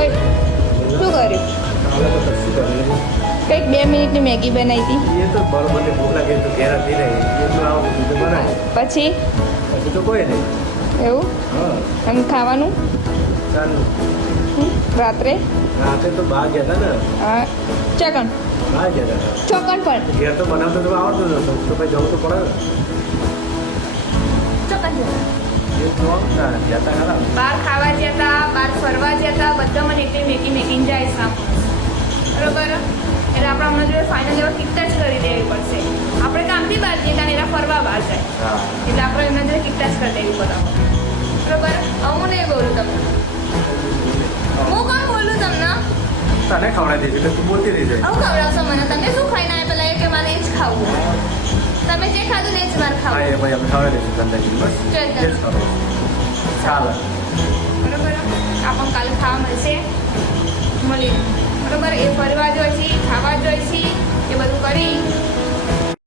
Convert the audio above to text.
ઓય શું કર્યું? કંઈક 2 મિનિટની મેગી બનાવી હતી. એ તો બરોબર ને ભૂખ લાગે તો ઘેર હતી ને એટલું આવું બીજું બનાવે પછી પછી તો કોઈ નહીં. એવું હા એમ ખાવાનું ચાલ રાત્રે રાતે તો બહાર ગયા હતા ને ચકન બહાર ગયા હતા ચોકન પણ ઘેર તો બનાવતો તો આવડતું નતું તો પછી જવું તો પડે ને ચોકન એ તો જતા ખરા બહાર ખાવા જતા બહાર ફરવા જતા બધા મને એટલી મેકીને જાય સામ બરોબર એટલે આપણે હમણાં જોડે ફાઇનલ એવા કિટ્ટા જ કરી દેવી પડશે. આપણે કામથી બહાર જઈએ કારણ એના ફરવા બહાર જાય હા એટલે આપણે એમના જોડે કિટ્ટા જ કરી દેવી પડે બરોબર. હું નહીં બોલું તમને, હું કોણ બોલું તમને? તને ખવડાવી દઈશ એટલે તું બોલતી રહી જાય આવું ખવડાવશો મને? તમે શું ખાઈને આવ્યા પેલા એ કે મારે એ જ ખાવું. તમે જે ખાધું ને એ જ મારે હા ખાવું. એ ભાઈ અમે ખવડાવી દઈશું ધંધાજી બસ ચાલ, એ જ ખવડાવીશું. ચાલે બરોબર આપણને કાલે ખાવા મળશે મળી બરોબર. એ ફરવા